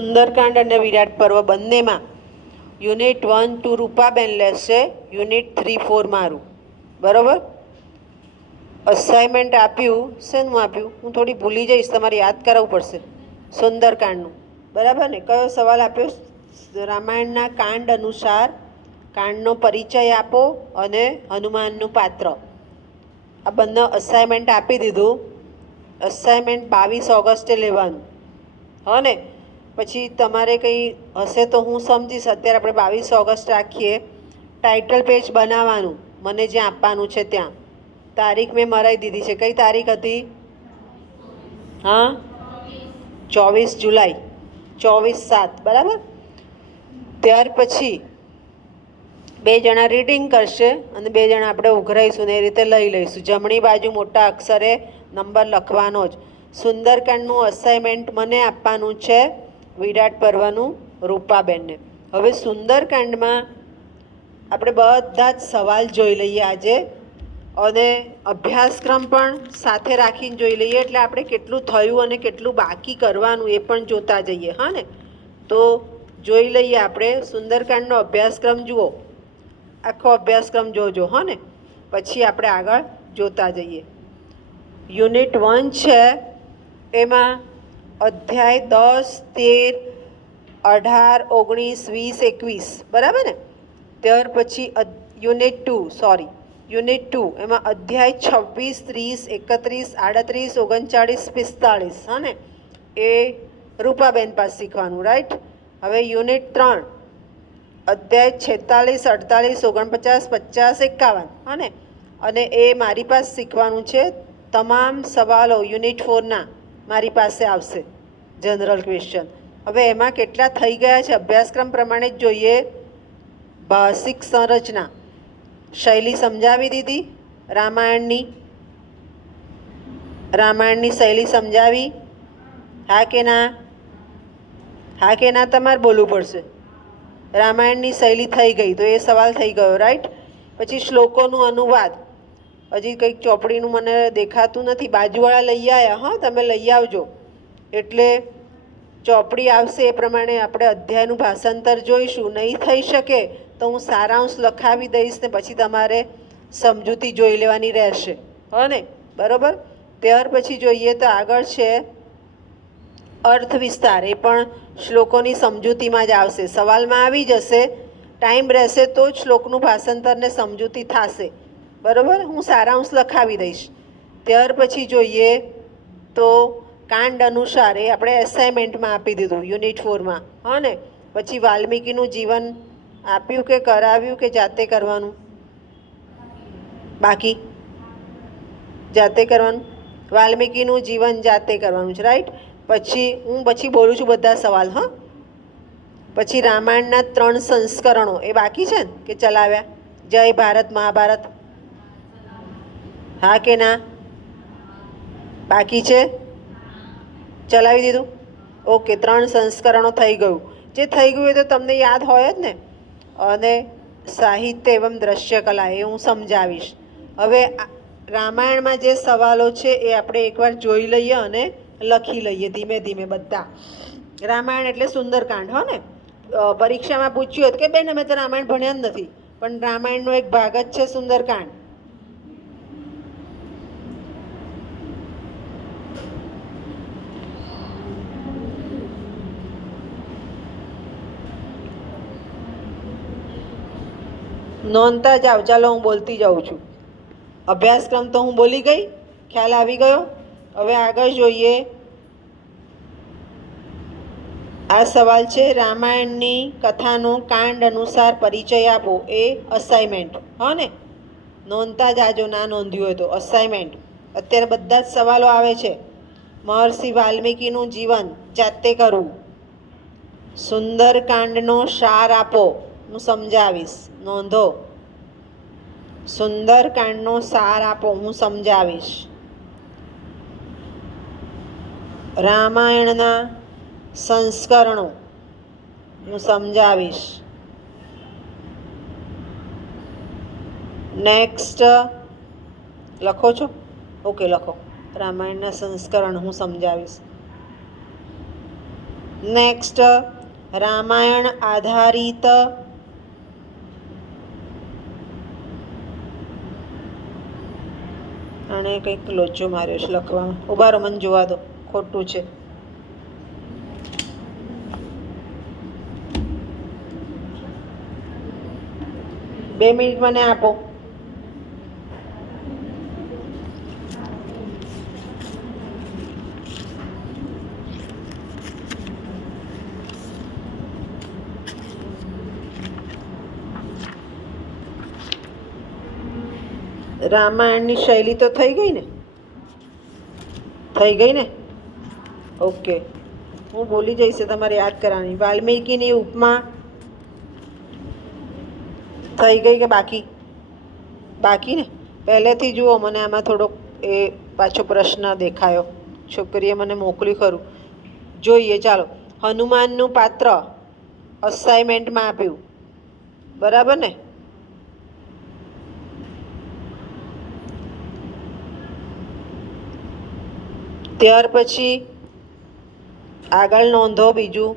સુંદરકાંડ અને વિરાટ પર્વ બંનેમાં યુનિટ 1 2 રૂપાબેન લેશે, યુનિટ 3 4 મારું. બરાબર. અસાઇનમેન્ટ આપ્યું, શેનું આપ્યું હું થોડી ભૂલી જઈશ, તમારે યાદ કરાવવું પડશે. સુંદરકાંડનું, બરાબર ને? કયો સવાલ આપ્યો? રામાયણના કાંડ અનુસાર કાંડનો પરિચય આપો અને હનુમાનનું પાત્ર. આ બંને અસાઇનમેન્ટ આપી દીધું. અસાઇનમેન્ટ 22 ઓગસ્ટે લેવાનું, હા ને? પછી તમારે કંઈ હશે તો હું સમજીશ. અત્યારે આપણે 22 ઓગસ્ટ રાખીએ. ટાઇટલ પેજ બનાવવાનું, મને જ્યાં આપવાનું છે ત્યાં. તારીખ મેં મરાઈ દીધી છે. કઈ તારીખ હતી? હા, 24 જુલાઈ, 24/7, બરાબર. ત્યાર પછી 2 જણા રીડિંગ કરશે અને 2 જણા આપણે ઉઘરાઈશું ને એ રીતે લઈ લઈશું. જમણી બાજુ મોટા અક્ષરે નંબર લખવાનો જ. સુંદરકાંડનું અસાઇનમેન્ટ મને આપવાનું છે, વિરાટ પર્વનું રૂપાબેનને. હવે સુંદરકાંડમાં આપણે બધા જ સવાલ જોઈ લઈએ આજે, અને અભ્યાસક્રમ પણ સાથે રાખીને જોઈ લઈએ, એટલે આપણે કેટલું થયું અને કેટલું બાકી કરવાનું એ પણ જોતા જઈએ, હા ને? તો જોઈ લઈએ આપણે સુંદરકાંડનો અભ્યાસક્રમ. જુઓ, આખો અભ્યાસક્રમ જોજો, હા ને? પછી આપણે આગળ જોતા જઈએ. યુનિટ 1 છે, એમાં અધ્યાય 10 13 18 19 20 21, બરાબર ને? ત્યાર પછી યુનિટ 2, એમાં અધ્યાય 26 30 31 38 39 45, હા ને? એ રૂપાબેન પાસે શીખવાનું, રાઈટ? હવે યુનિટ 3, અધ્યાય 46 48 49 50 51, હા ને? અને એ મારી પાસે શીખવાનું છે. તમામ સવાલો યુનિટ 4ના મારી પાસે આવશે, જનરલ ક્વેશ્ચન. હવે એમાં કેટલા થઈ ગયા છે અભ્યાસક્રમ પ્રમાણે જ જોઈએ. ભાષિક સંરચના, શૈલી સમજાવી દીધી. રામાયણની શૈલી સમજાવી, હા કે ના? હા કે ના તમારે બોલવું પડશે. રામાયણની શૈલી થઈ ગઈ તો એ સવાલ થઈ ગયો, રાઈટ? પછી શ્લોકોનું અનુવાદ. હજી કંઈક ચોપડીનું મને દેખાતું નથી, બાજુવાળા લઈ આવ્યા, હા? તમે લઈ આવજો, એટલે ચોપડી આવશે એ પ્રમાણે આપણે અધ્યાયનું ભાષાંતર જોઈશું. નહીં થઈ શકે તો હું સારાંશ લખાવી દઈશ ને પછી તમારે સમજૂતી જોઈ લેવાની રહેશે, હા ને? બરાબર. ત્યાર પછી જોઈએ તો આગળ છે અર્થ વિસ્તાર. એ પણ શ્લોકોની સમજૂતીમાં જ આવશે, સવાલમાં આવી જશે. ટાઈમ રહેશે તો જ શ્લોકનું ભાષાંતર ને સમજૂતી થશે, બરાબર? હું સારાંશ લખાવી દઈશ. ત્યાર પછી જોઈએ તો કાંડ અનુસાર, એ આપણે એસાઇનમેન્ટમાં આપી દીધું યુનિટ 4માં, હા ને? પછી વાલ્મીકીનું જીવન આપ્યું કે કરાવ્યું કે જાતે કરવાનું? બાકી જાતે કરવાનું. વાલ્મીકીનું જીવન જાતે કરવાનું છે, રાઈટ? પછી હું બોલું છું બધા સવાલ, હા? પછી રામાયણના 3 સંસ્કરણો એ બાકી છે ને કે ચલાવ્યા? જય ભારત, મહાભારત, હા કે ના? બાકી છે? ચલાવી દીધું? ઓકે, 3 સંસ્કરણો થઈ ગયું. જે થઈ ગયું એ તો તમને યાદ હોય જ ને. અને સાહિત્ય એવં દ્રશ્ય કલા એ હું સમજાવીશ. હવે રામાયણમાં જે સવાલો છે એ આપણે એકવાર જોઈ લઈએ અને લખી લઈએ ધીમે ધીમે બધા. રામાયણ એટલે સુંદરકાંડ, હો ને? પરીક્ષામાં પૂછ્યું હતું કે બેન અમે તો રામાયણ ભણ્યા જ નથી, પણ રામાયણનો એક ભાગ જ છે સુંદરકાંડ. નોંધતા જાઓ. ચાલો હું બોલતી જાઉં છું. અભ્યાસક્રમ તો હું બોલી ગઈ, ખ્યાલ આવી ગયો. હવે આગળ જોઈએ. આ સવાલ છે રામાયણની કથાનો કાંડ અનુસાર પરિચય આપો. એ અસાઇનમેન્ટ, હા ને? નોંધતા જાજો, ના નોંધ્યું હોય તો. અસાઇનમેન્ટ અત્યારે બધા જ સવાલો આવે છે. મહર્ષિ વાલ્મીકીનું જીવન જાતે કરવું. સુંદરકાંડનો સાર આપો, હું સમજાવીશ, નોંધો. સુંદરકાંડનો સાર આપો, હું સમજાવીશ. રામાયણના સંસ્કરણો હું સમજાવીશ. નેક્સ્ટ લખો છો? ઓકે, લખો. રામાયણના સંસ્કરણ હું સમજાવીશ. નેક્સ્ટ, રામાયણ આધારિત આણે કંઈક લોચો માર્યો છે લખવામાં. ઉભા રહો, મને જોવા દો, ખોટું છે. બે મિનિટ મને આપો. રામાયણની શૈલી તો થઈ ગઈ ને? થઈ ગઈ ને? ઓકે, હું બોલી જઈશ, તમારે યાદ કરવાની. વાલ્મીકીની ઉપમા થઈ ગઈ કે બાકી? બાકી ને? પહેલેથી જુઓ, મને આમાં થોડોક એ પાછો પ્રશ્ન દેખાયો, છોકરીએ મને મોકલ્યું ખરું. જોઈએ, ચાલો. હનુમાનનું પાત્ર અસાઇનમેન્ટમાં આપ્યું, બરાબર ને? ત્યાર પછી આગળ નોંધો બીજું,